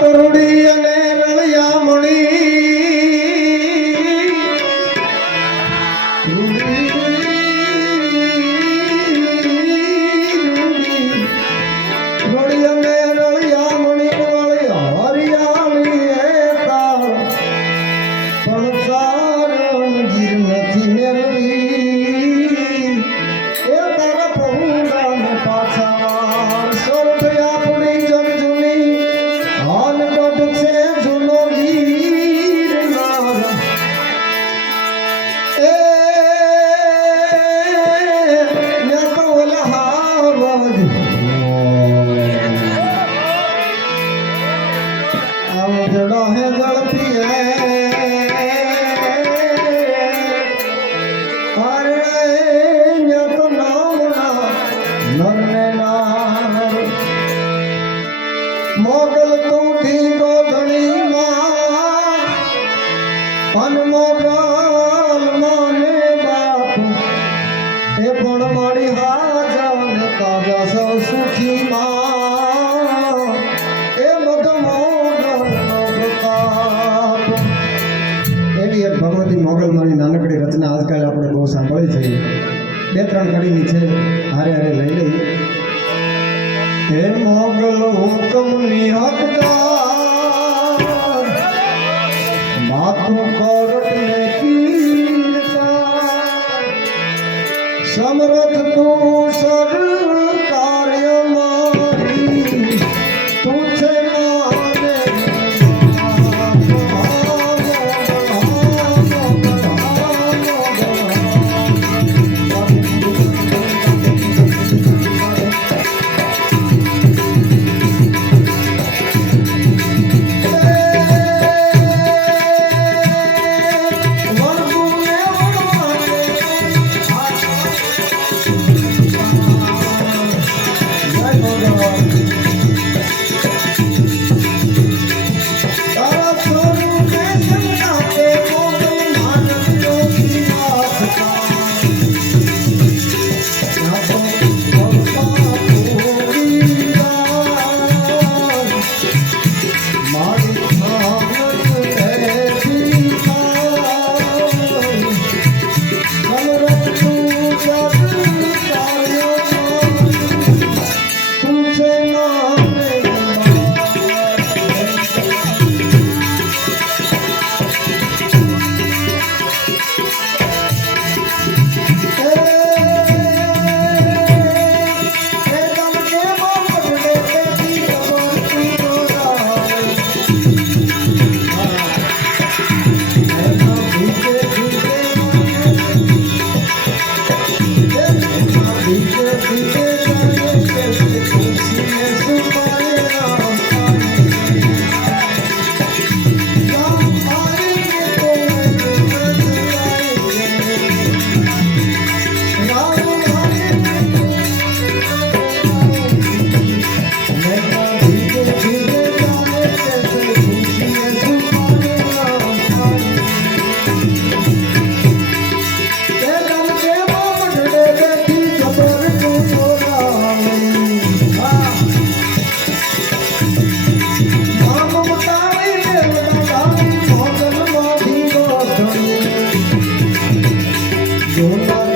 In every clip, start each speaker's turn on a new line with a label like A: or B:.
A: તરુડી અને આવજડો હે જળતી You.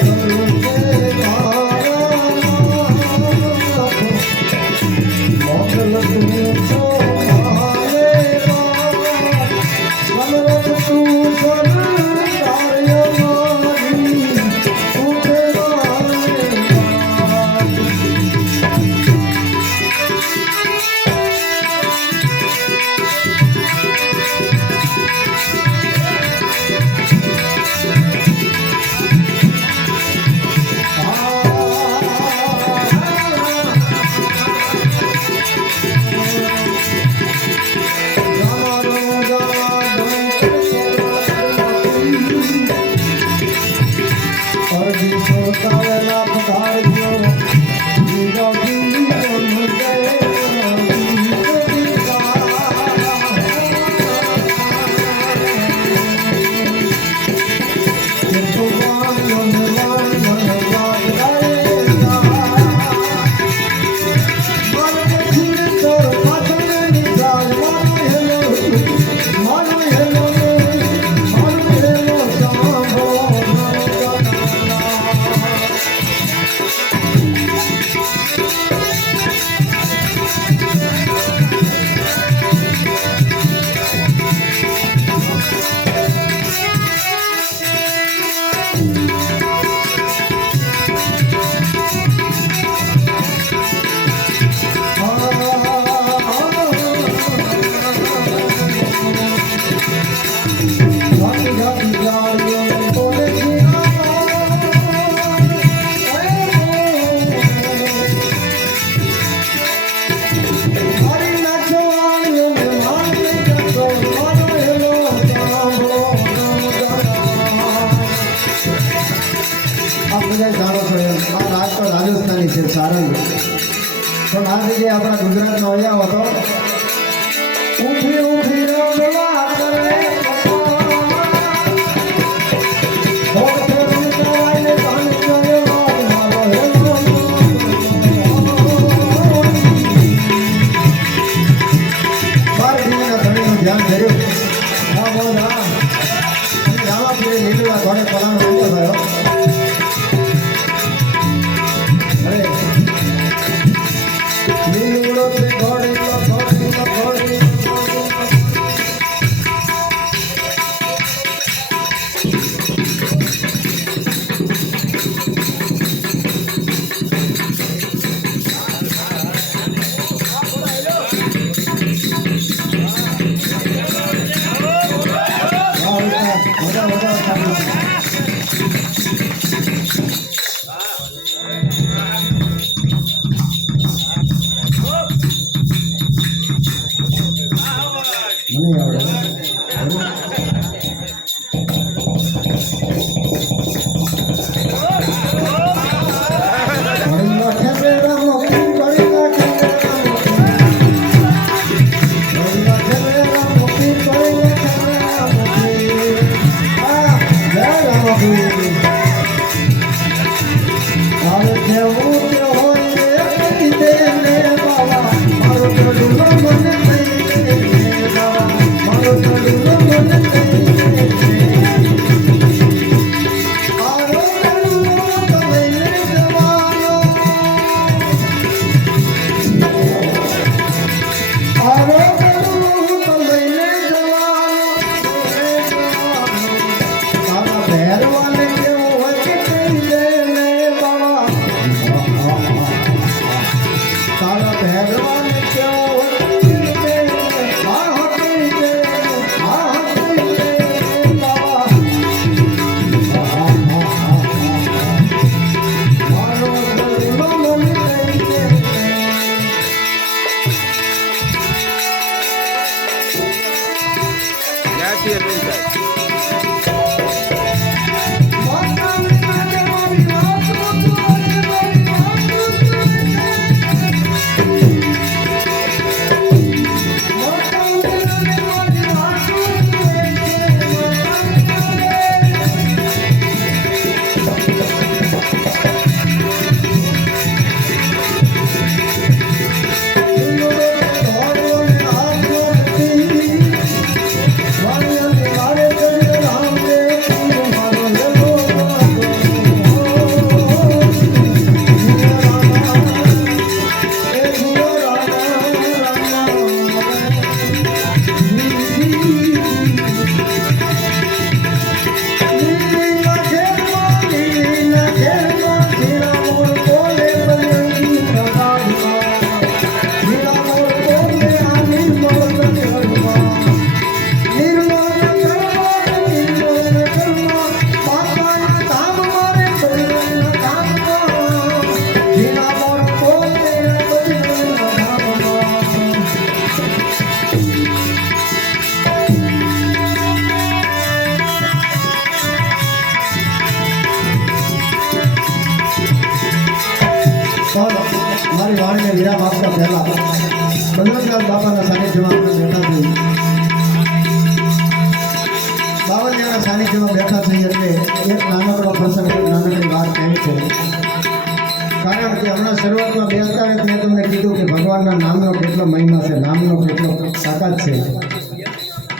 A: છે.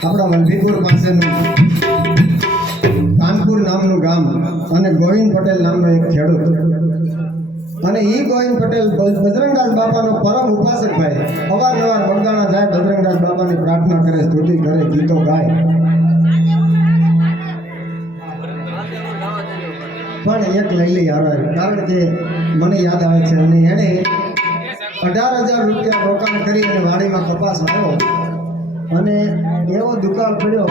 A: આપણા વલભીપુર પાસેનું કાનપુર નામનું ગામ અને ગોવિંદ પટેલ નામનો એક ખેડૂત. અને એ ગોવિંદ પટેલ બજરંગદાસ બાપાનો પરમ ઉપાસક ભાઈ. અવારનવાર બગદાણા જાય, બજરંગદાસ બાપાની પ્રાર્થના કરે, સ્તુતિ કરે, ગીતો ગાય. પણ એક લઈ લઈ આવે, કારણ કે મને યાદ આવે છે અને એણે અઢાર હજાર રૂપિયા રોકાણ કરી અને વાડીમાં કપાસ વાવ્યો. અને એવો દુકાળ પડ્યો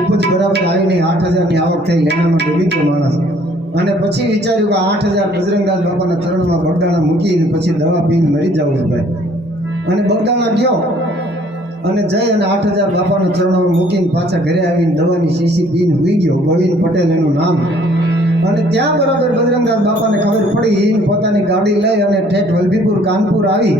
A: ઉપજ બરાબર આવી નહીં આઠ હજારની આવક થઈ લેણામાં ડૂબી ગયો માણસ. અને પછી વિચાર્યું કે આઠ હજાર બજરંગદાસ બાપાના ચરણમાં બગડાણા મૂકીને પછી દવા પીને મરી જવું છે ભાઈ. અને બગદાણા ગયો. અને જઈ અને આઠ હજાર બાપાના ચરણમાં મૂકીને પાછા ઘરે આવીને દવાની શીશી પીને હોઈ ગયો. ગોવિંદ પટેલ એનું નામ. અને ત્યાં બરાબર બજરંગદાસ બાપાને ખબર પડી પોતાની ગાડી લઈ અને ઠેઠ વલભીપુર, કાનપુર આવી.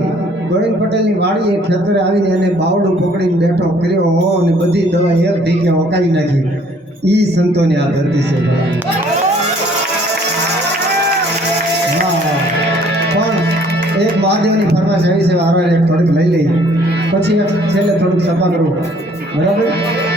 A: ગોવિંદ પટેલની વાડી વાડીએ ખેતરે આવીને એને બાવડું પકડીને બેઠો કર્યો હો અને બધી દવા એક ઢીકે ઓકાવી નાખી. એ સંતોની આ ધરતી છે. પણ એક મહાદેવની ફરમાશ આવી છે વારવાર એક થોડીક લઈ લઈ પછી છેલ્લે થોડુંક સફા કરું. બરાબર?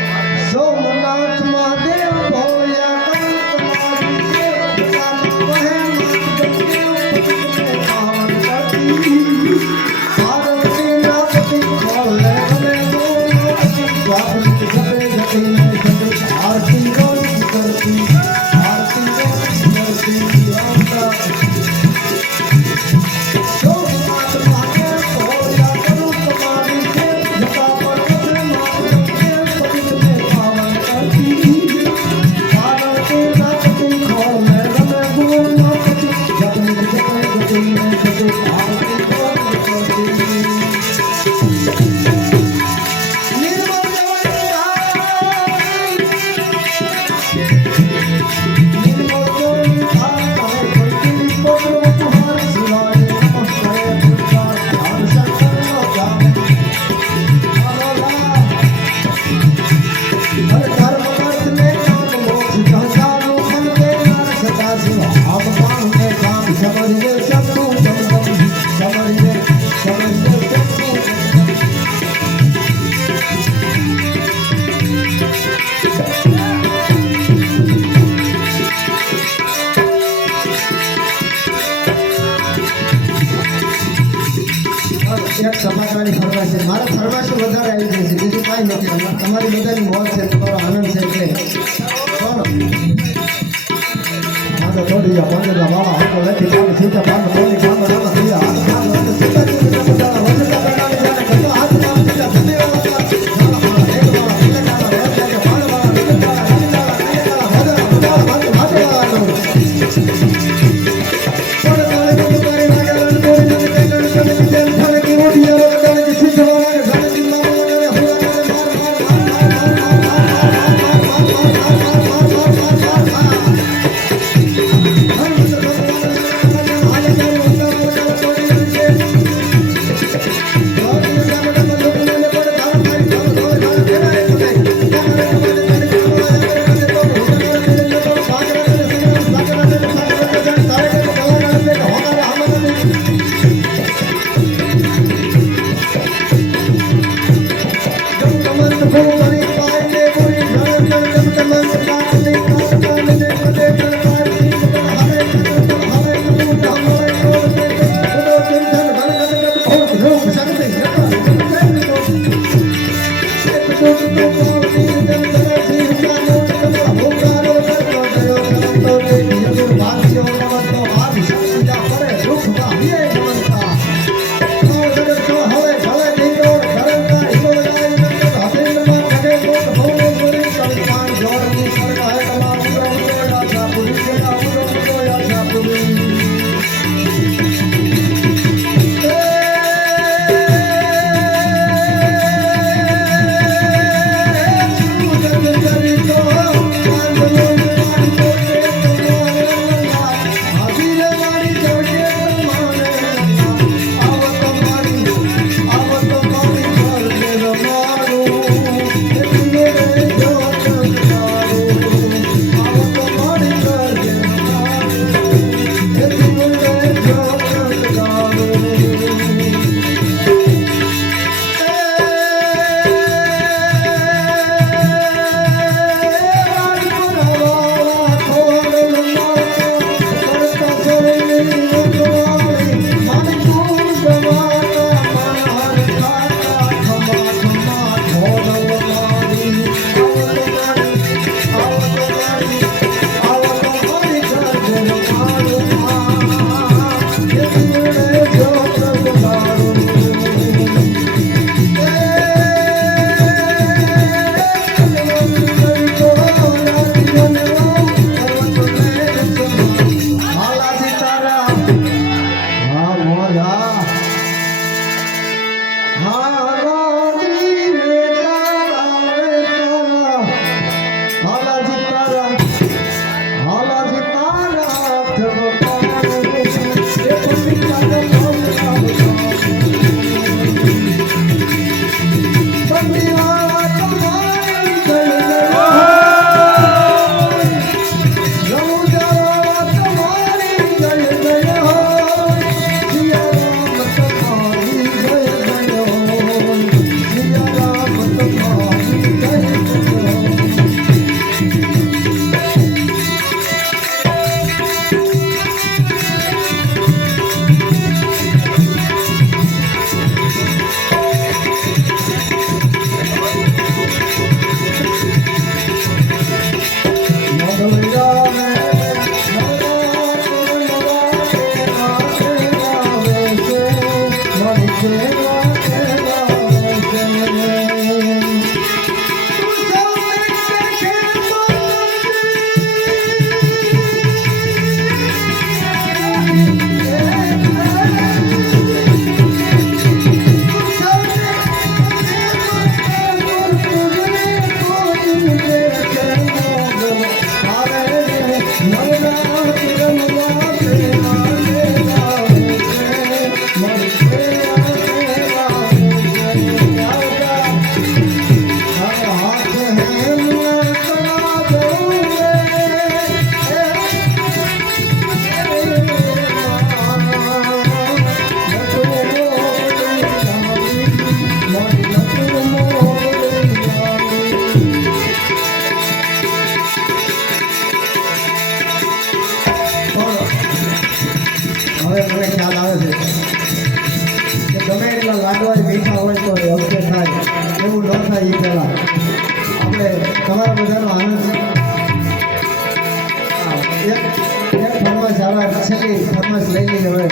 A: આવા છેલ્લી ફરમાશ લઈ લઈએ હવે?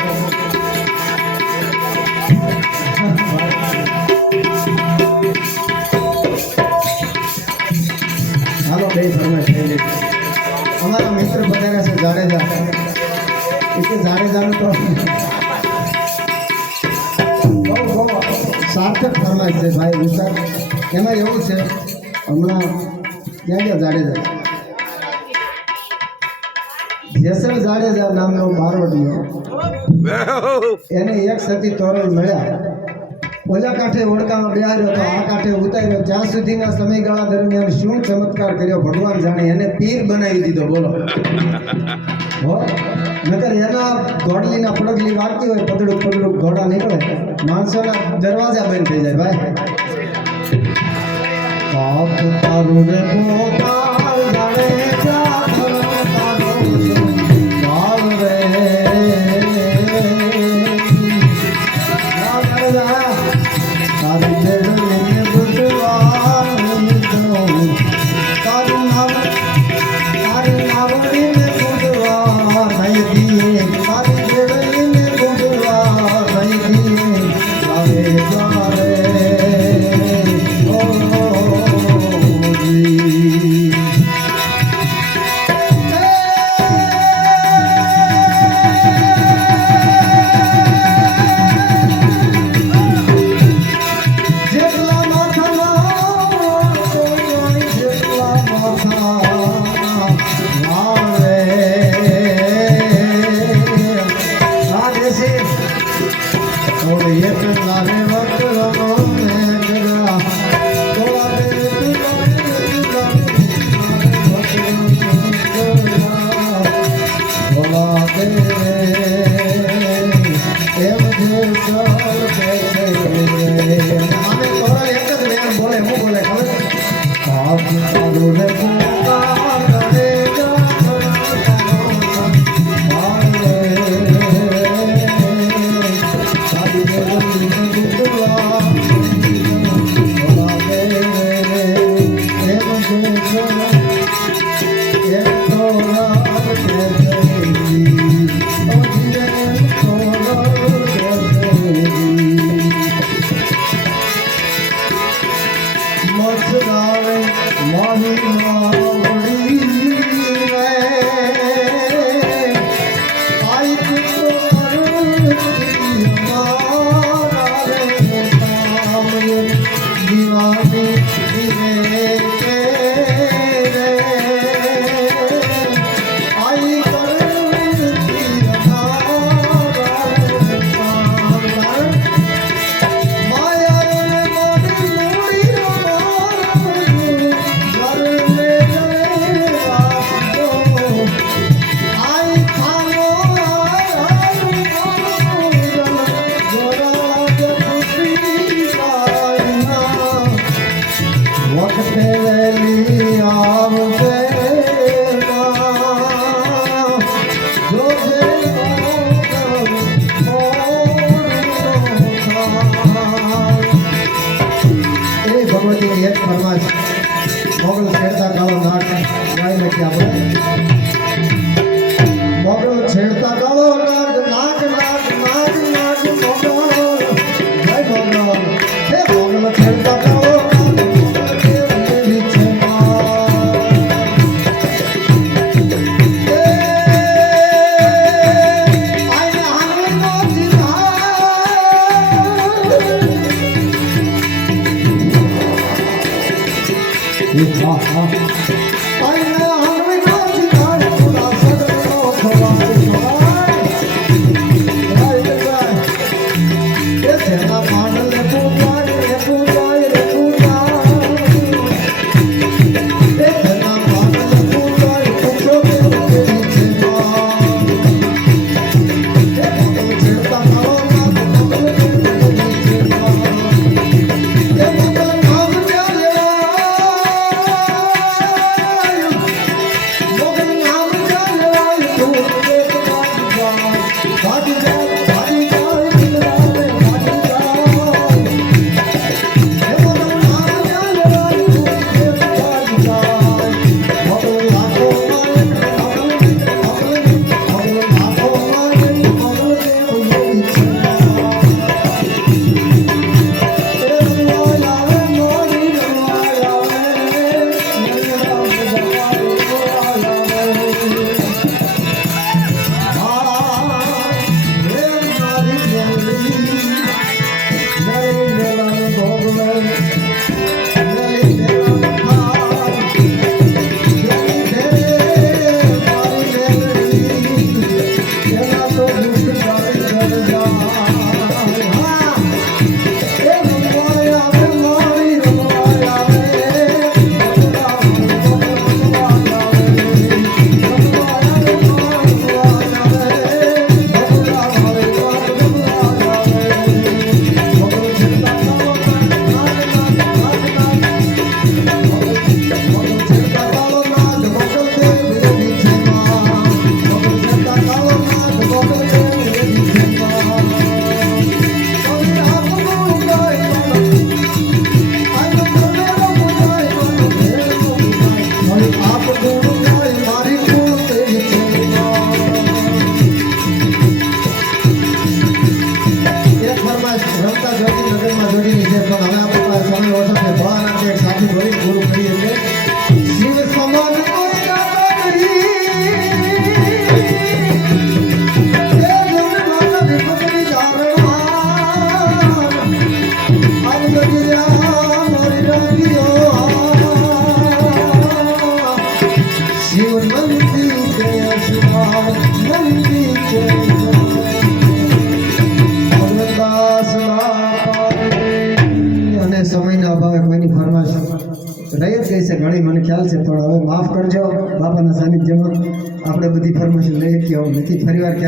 A: હાલો, બે ફરમાશ અમારા મિત્ર પધાર્યા છે જાડેજા. એટલે જાડેજાનું તો સાર્થક ફરમાય છે ભાઈ વિચાર એમાં એવું છે, હમણાં ક્યાં ક્યાં જાડેજા? જેસલ જાડેજા નામનો બારોટીયો એને એક સતી તોરણ મળ્યા. ઓલા કાંઠે ઓળકામાં બિહાર્યો તો આ કાંઠે ઉતાર્યો. જ્યાં સુધીના સમયગાળા દરમિયાન શું ચમત્કાર કર્યો ભગવાન જાણે એને પીર બનાવી દીધો, બોલો. હો? નકર એના ઘોડલીના પડગલી વાગતી હોય, પગડું પગડું ઘોડા નીકળે. માણસોના દરવાજા બંધ થઈ જાય, ભાઈ. તારું રે પોતાર જાણે જાતર બધી ફરમાશ લઈ કે નથી. ફરીવાર ક્યારેય